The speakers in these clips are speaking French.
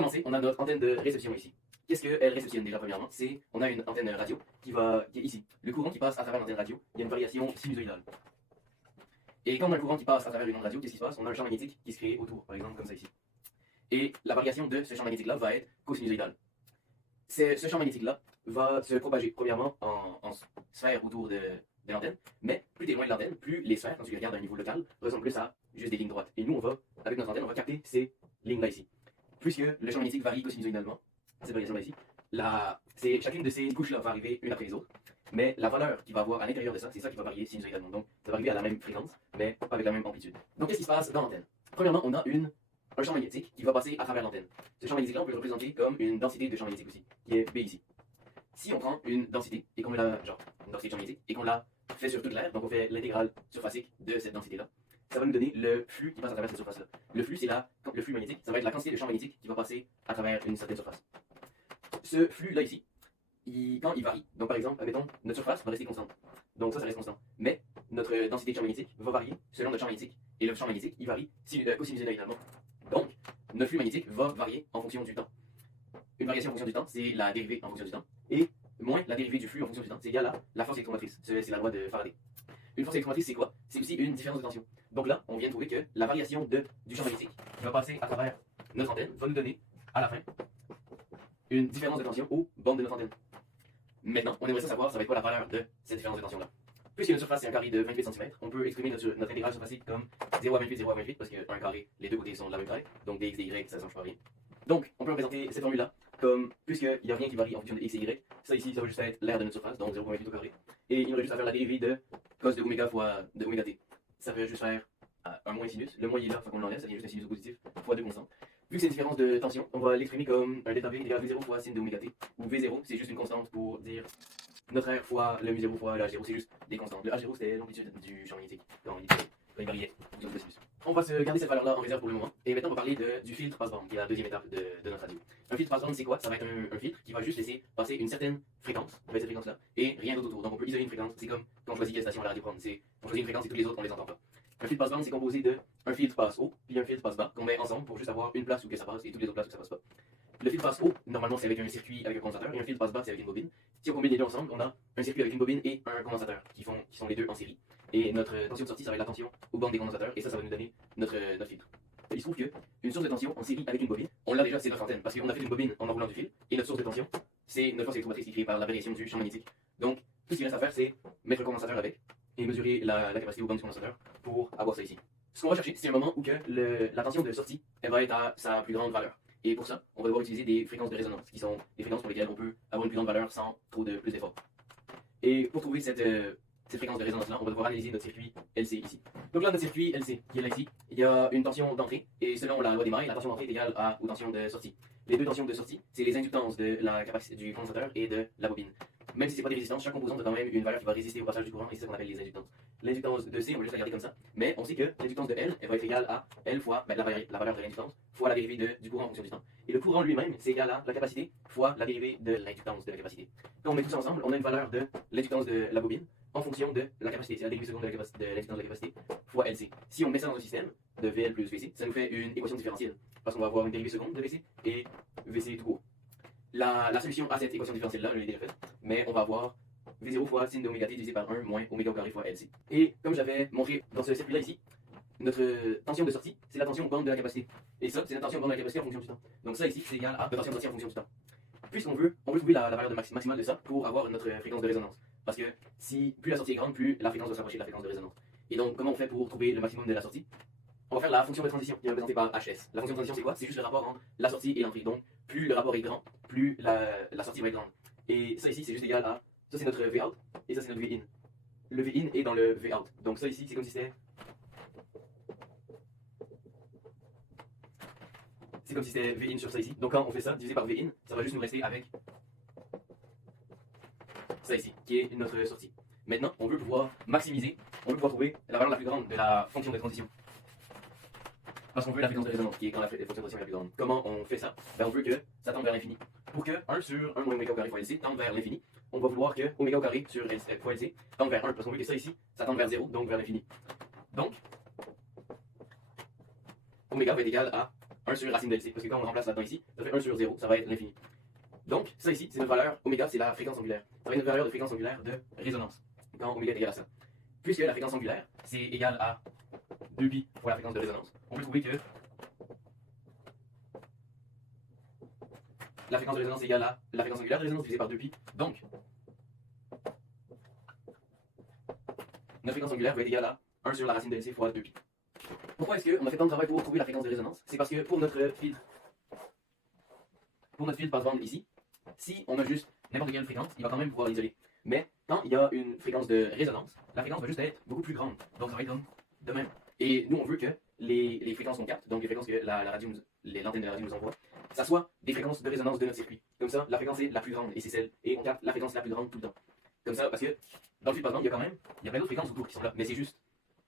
commencer, on a notre antenne de réception ici. Qu'est-ce qu'elle réceptionne déjà premièrement? C'est, on a une antenne radio qui est ici. Le courant qui passe à travers l'antenne radio, il y a une variation sinusoïdale. Et quand on a un courant qui passe à travers une onde radio, qu'est-ce qui se passe? On a un champ magnétique qui se crée autour, par exemple comme ça ici. Et la variation de ce champ magnétique-là va être cosinusoïdale. Ce champ magnétique-là va se propager premièrement en sphère autour de l'antenne, mais plus tu es loin de l'antenne, plus les sphères, quand tu les regardes à un niveau local, ressemblent plus à juste des lignes droites. Et nous, on va, avec notre antenne, on va capter ces lignes-là ici. Puisque le champ magnétique varie cosinusoïdalement, cette variation-là ici, chacune de ces couches-là va arriver une après les autres, mais la valeur qu'il va avoir à l'intérieur de ça, c'est ça qui va varier sinusoïdalement. Donc, ça va arriver à la même fréquence, mais pas avec la même amplitude. Donc, qu'est-ce qui se passe dans l'antenne? Premièrement, on a un champ magnétique qui va passer à travers l'antenne. Ce champ magnétique-là, on peut le représenter comme une densité de champ magnétique aussi, qui est B ici. Si on prend une densité, et qu'on la, genre, une densité de champ magnétique, et qu'on la fait sur toute l'air, donc on fait l'intégrale surfacique de cette densité-là, ça va nous donner le flux qui passe à travers cette surface-là. Le flux, c'est le flux magnétique, ça va être la quantité de champ magnétique qui va passer à travers une certaine surface. Ce flux-là ici, quand il varie, donc par exemple, admettons, notre surface va rester constante. Donc ça reste constant. Mais notre densité de champ magnétique va varier selon notre champ magnétique. Et le champ magnétique, il varie cosinusoïdalement. Donc, notre flux magnétique va varier en fonction du temps. Une variation en fonction du temps, c'est la dérivée en fonction du temps. Et moins la dérivée du flux en fonction du temps, c'est égal à la force électromotrice. C'est la loi de Faraday. Une force électromotrice, c'est quoi? C'est aussi une différence de tension. Donc là, on vient de trouver que la variation du champ magnétique qui va passer à travers notre antenne va nous donner, à la fin, une différence de tension aux bandes de notre antenne. Maintenant, on aimerait savoir, ça va être quoi la valeur de cette différence de tension-là. Puisque notre surface c'est un carré de 28 cm, on peut exprimer notre intégrale surfacique comme 0 à 28, 0 à 28, parce qu'un carré, les deux côtés sont de la même taille, donc dx, dy, ça ne change pas rien. Donc, on peut représenter cette formule-là comme, puisqu'il n'y a rien qui varie en fonction de x et y, ça ici, ça va juste être l'aire de notre surface, donc 0,28 au carré. Et il nous reste juste à faire la dérivée de cos de oméga fois de oméga t. Ça veut juste faire un moins sinus, le moins il est là, faut qu'on l'enlève, ça devient juste un sinus positif fois 2 constants. Vu que c'est une différence de tension, on va l'exprimer comme un delta V égale V0 fois sin de oméga t, où V0 c'est juste une constante pour dire notre R fois le mu0 fois le H0, c'est juste des constantes. Le H0 c'était l'amplitude du champ magnétique quand il variait en fonction de sinus. On va se garder cette valeur-là en réserve pour le moment, et maintenant on va parler du filtre passe-bande, qui est la deuxième étape de notre radio. Un filtre passe-bande c'est quoi? Ça va être un filtre qui va juste laisser passer une certaine fréquence, cette fréquence-là, et rien d'autre autour. Donc on peut isoler une fréquence, c'est comme quand on choisit quelle station à la radio prendre, on choisit une fréquence et toutes les autres on les entend pas. Un filtre passe-bande c'est composé d'un filtre passe-haut, puis un filtre passe-bas, qu'on met ensemble pour juste avoir une place où que ça passe et toutes les autres places où ça passe pas. Le filtre passe-haut, normalement c'est avec un circuit avec un condensateur, et un filtre passe-bas c'est avec une bobine. Si on combine les deux ensemble, on a un circuit avec une bobine et un condensateur qui sont les deux en série. Et notre tension de sortie, ça va être la tension aux bandes des condensateurs, et ça va nous donner notre filtre. Il se trouve qu'une source de tension en série avec une bobine, on l'a déjà, c'est notre antenne, parce qu'on a fait une bobine en enroulant du fil, et notre source de tension, c'est notre force électromotrice qui est créée par la variation du champ magnétique. Donc, tout ce qu'il reste à faire, c'est mettre le condensateur avec, et mesurer la capacité aux bandes du condensateur pour avoir ça ici. Ce qu'on va chercher, c'est un moment où que la tension de sortie, elle va être à sa plus grande valeur. Et pour ça, on va devoir utiliser des fréquences de résonance, qui sont des fréquences pour lesquelles on peut avoir une plus grande valeur sans plus d'efforts. Et pour trouver cette fréquence de résonance-là, on va devoir analyser notre circuit LC ici. Donc là, notre circuit LC, qui est là ici, il y a une tension d'entrée, et selon la loi des mailles, la tension d'entrée est égale aux tensions de sortie. Les deux tensions de sortie, c'est les inductances de la capacité du condensateur et de la bobine. Même si ce n'est pas des résistances, chaque composante a quand même une valeur qui va résister au passage du courant, et c'est ça qu'on appelle les inductances. L'inductance de C, on va juste la garder comme ça, mais on sait que l'inductance de L, elle va être égale à L fois la valeur de l'inductance fois la dérivée du courant en fonction du temps. Et le courant lui-même, c'est égal à la capacité fois la dérivée de l'inductance de la capacité. Quand on met tout ça ensemble, on a une valeur de l'inductance de la bobine en fonction de la capacité. C'est la dérivée seconde de l'inductance de la capacité fois LC. Si on met ça dans un système de VL plus VC, ça nous fait une équation différentielle, parce qu'on va avoir une dérivée seconde de VC et VC tout court. La solution à cette équation différentielle-là, je l'ai déjà faite, mais on va avoir V0 fois sin de oméga t divisé par 1 moins oméga au carré fois LC. Et comme j'avais montré dans ce circuit-là ici, notre tension de sortie, c'est la tension aux bandes de la capacité. Et ça, c'est la tension aux bandes de la capacité en fonction du temps. Donc ça ici, c'est égal à la tension de sortie en fonction du temps. Puisqu'on veut, on veut trouver la valeur maximale de ça pour avoir notre fréquence de résonance. Parce que plus la sortie est grande, plus la fréquence doit s'approcher de la fréquence de résonance. Et donc, comment on fait pour trouver le maximum de la sortie? On va faire la fonction de transition qui est représentée par HS. La fonction de transition, c'est quoi? C'est juste le rapport entre la sortie et l'entrée. Donc, plus le rapport est grand, plus la sortie va être grande. Et ça ici, c'est juste égal à... Ça, c'est notre V out, et ça, c'est notre V in. Le V in est dans le V out. Donc ça ici, c'est comme si c'était... C'est comme si c'était V in sur ça ici. Donc quand on fait ça, divisé par V in, ça va juste nous rester avec ça ici, qui est notre sortie. Maintenant, on veut pouvoir maximiser, on veut pouvoir trouver la valeur la plus grande de la fonction de transition. Parce qu'on veut la fréquence de résonance, qui est quand la fonction de transition est la plus grande. Comment on fait ça? Ben, on veut que ça tende vers l'infini. Pour que 1 sur 1 moins oméga au carré fois LC tende vers l'infini, on va vouloir que oméga au carré sur fois LC tende vers 1, parce qu'on veut que ça ici, ça tende vers 0, donc vers l'infini. Donc, oméga va être égal à 1 sur racine de LC. Parce que quand on remplace là-dedans ici, ça fait 1 sur 0, ça va être l'infini. Donc, ça ici, c'est notre valeur oméga, c'est la fréquence angulaire. Ça va être notre valeur de fréquence angulaire de résonance, quand oméga est égal à ça. Puisque la fréquence angulaire, c'est égal à 2pi fois la fréquence de résonance, on peut trouver que la fréquence de résonance est égale à la fréquence angulaire de résonance divisée par 2pi. Donc, notre fréquence angulaire va être égale à 1 sur la racine de LC fois 2pi. Pourquoi est-ce qu'on a fait tant de travail pour trouver la fréquence de résonance? C'est parce que pour notre filtre passe-bande ici, si on a juste n'importe quelle fréquence, il va quand même pouvoir l'isoler. Mais quand il y a une fréquence de résonance, la fréquence va juste être beaucoup plus grande. Donc ça va être comme de même. Et nous, on veut que les fréquences qu'on capte, donc les fréquences que l'antenne de la radio nous envoie, ça soit des fréquences de résonance de notre circuit. Comme ça, la fréquence est la plus grande et c'est celle. Et on capte la fréquence la plus grande tout le temps. Comme ça, parce que dans le fil passe-bande, il y a plein d'autres fréquences autour qui sont là. Mais c'est juste,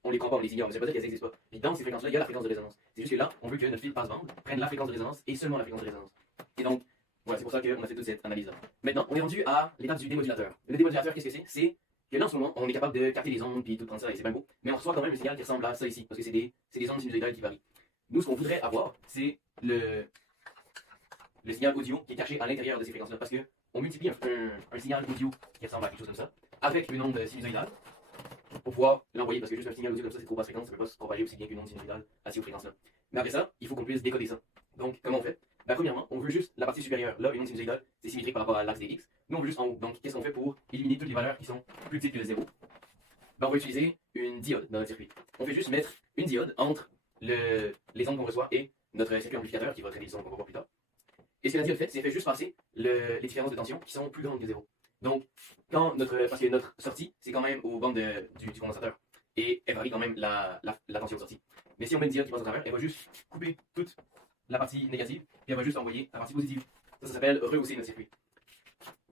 on les comprend, on les ignore. Mais ça veut pas dire qu'elles n'existent pas. Puis dans ces fréquences-là, il y a la fréquence de résonance. C'est juste que là, on veut que notre fil passe-bande prenne la fréquence de résonance et seulement la fréquence de résonance. Et donc, voilà, c'est pour ça qu'on a fait toute cette analyse-là. Maintenant, on est rendu à l'étape du démodulateur. Le démodulateur, qu'est-ce que c'est? C'est que là, en ce moment, on est capable de capter les ondes puis tout prendre ça et c'est bien beau. Mais on reçoit quand même un signal qui ressemble à ça ici, parce que c'est des ondes sinusoïdales qui varient. Nous, ce qu'on voudrait avoir, c'est le signal audio qui est caché à l'intérieur de ces fréquences-là. Parce qu'on multiplie un signal audio qui ressemble à quelque chose comme ça, avec une onde sinusoïdale, pour pouvoir l'envoyer. Parce que juste un signal audio comme ça, c'est trop basse fréquence, ça ne peut pas se propager aussi bien qu'une onde sinusoïdale à ces hautes fréquences-là. Mais après ça, il faut qu'on puisse décoder ça. Donc, comment on fait? Ben, premièrement, on veut juste la partie supérieure. Là, une onde sinusoïdale, c'est symétrique par rapport à l'axe des X. Nous, on veut juste en haut. Donc, qu'est-ce qu'on fait pour éliminer toutes les valeurs qui sont plus petites que 0? Ben, on va utiliser une diode dans notre circuit. On fait juste mettre une diode entre les ondes qu'on reçoit et notre circuit amplificateur qui va traiter les ondes qu'on va voir plus tard. Et ce que la diode fait, c'est juste passer les différences de tension qui sont plus grandes que 0. Donc, parce que notre sortie, c'est quand même aux bandes du condensateur. Et elle varie quand même la tension de sortie. Mais si on met une diode qui passe à travers, elle va juste couper toute la partie négative, puis elle va juste envoyer la partie positive. Ça s'appelle rehausser notre circuit.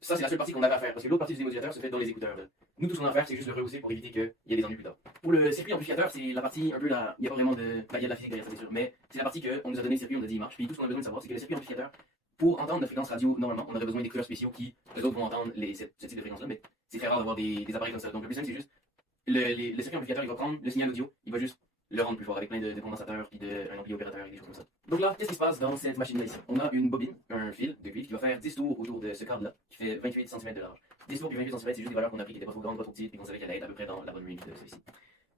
Ça, c'est la seule partie qu'on avait à faire, parce que l'autre partie du démodulateur se fait dans les écouteurs. Là. Nous, tout ce qu'on a à faire, c'est juste le rehausser pour éviter qu'il y ait des ennuis plus tard. Pour le circuit amplificateur, c'est la partie un peu là. Il n'y a pas vraiment de. Il y a de la physique derrière ça, c'est sûr. Mais c'est la partie qu'on nous a donné le circuit, on a dit il marche. Puis tout ce qu'on a besoin de savoir, c'est que le circuit amplificateur, pour entendre la fréquence radio, normalement, on aurait besoin d'écouteurs spéciaux qui, eux autres, vont entendre ce type de fréquence-là. Mais c'est très rare d'avoir des appareils comme ça. Donc le plus simple, c'est juste. Le circuit amplificateur, il va prendre le signal audio, il va juste le rendre plus fort avec plein de condensateurs puis d'un ampli opérateur et des choses comme ça. Donc là, qu'est-ce qui se passe dans cette machine-là ici? On a une bobine, un fil de cuivre qui va faire 10 tours autour de ce cadre-là, qui fait 28 cm de large. 10 tours puis 28 cm, c'est juste des valeurs qu'on a pris qui n'étaient pas trop grandes, pas trop petites, et qu'on savait qu'elle allait être à peu près dans la bonne range de ceci.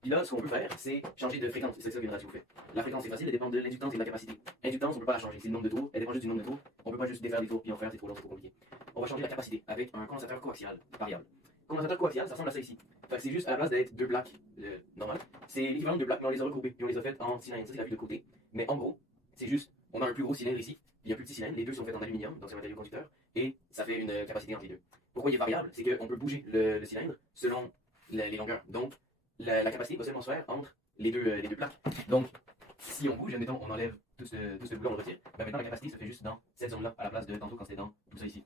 Puis là, ce qu'on peut faire, c'est changer de fréquence. C'est ça qu'une radio fait. La fréquence est facile, elle dépend de l'inductance et de la capacité. Inductance, on peut pas la changer. C'est le nombre de tours, elle dépend juste du nombre de tours. On peut pas juste défaire des tours puis en faire, c'est trop long, c'est trop compliqué. On va changer la capacité avec un condensateur coaxial variable. Condensateur coaxial, ça ressemble à ça ici. Fait que c'est juste à la place d'être deux plaques normales, c'est l'équivalent de deux plaques, mais on les a regroupées, puis on les a faites en cylindre. Ça, c'est la vue de côté. Mais en gros, c'est juste, on a un plus gros cylindre ici, puis il y a un plus petit cylindre, les deux sont faits en aluminium, donc c'est un matériau conducteur, et ça fait une capacité entre les deux. Pourquoi il est variable? C'est qu'on peut bouger le cylindre selon les longueurs. Donc, la capacité va seulement se faire entre les deux plaques. Donc, si on bouge, admettons, on enlève tout ce bout-là, on le retire, ben maintenant la capacité se fait juste dans cette zone-là, à la place de tantôt quand c'était dans tout ça ici.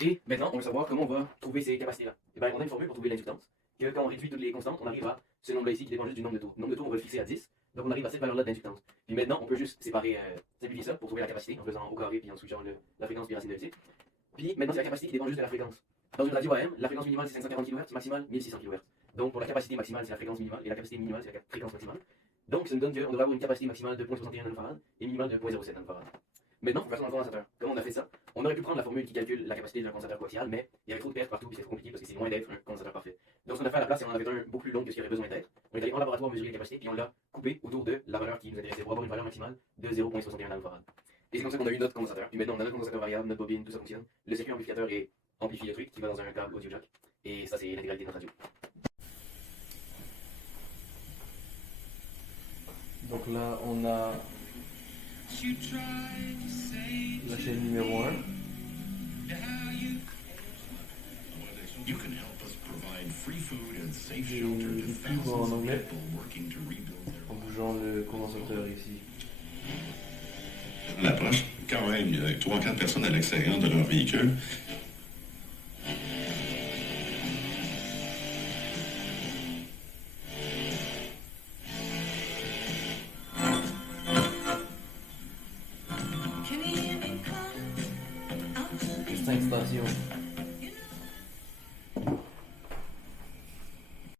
Et maintenant, on veut savoir comment on va trouver ces capacités-là. Et bien, on a une formule pour trouver l'inductance, que quand on réduit toutes les constantes, on arrive à ce nombre-là ici qui dépend juste du nombre de tours. Le nombre de tours, on va le fixer à 10, donc on arrive à cette valeur-là d'inductance. Puis maintenant, on peut juste simplifier ça pour trouver la capacité en faisant au carré puis en switchant la fréquence puis racine de LC. Puis maintenant, c'est la capacité qui dépend juste de la fréquence. Dans une radio AM, la fréquence minimale c'est 540 kHz, maximale 1600 kHz. Donc pour la capacité maximale, c'est la fréquence minimale et la capacité minimale, c'est la fréquence maximale. Donc ça nous donne qu'on devrait avoir une capacité maximale de 0.61 nF et minimale de 0.07 nF. Maintenant, pour faire ça dans le condensateur, comme on a fait ça, on aurait pu prendre la formule qui calcule la capacité d'un condensateur coaxial, mais il y avait trop de pertes partout et c'est trop compliqué parce que c'est loin d'être un condensateur parfait. Donc ce qu'on a fait à la place, c'est qu'on en avait un beaucoup plus long que ce qu'il y avait besoin d'être. On est allé en laboratoire mesurer les capacités puis on l'a coupé autour de la valeur qui nous intéressait pour avoir une valeur maximale de 0.61 nF. Et c'est comme ça qu'on a eu notre condensateur. Puis maintenant, on a notre condensateur variable, notre bobine, tout ça fonctionne. Le circuit amplificateur est amplifié le truc qui va dans un câble audio jack. Et ça, c'est l'intégralité de notre radio. Donc là, on a la chaîne numéro 1. J'ai du pub en anglais en bougeant le condensateur ici. L'approche, quand même, il y a 3 ou 4 personnes à l'extérieur de leur véhicule. Cinq stations.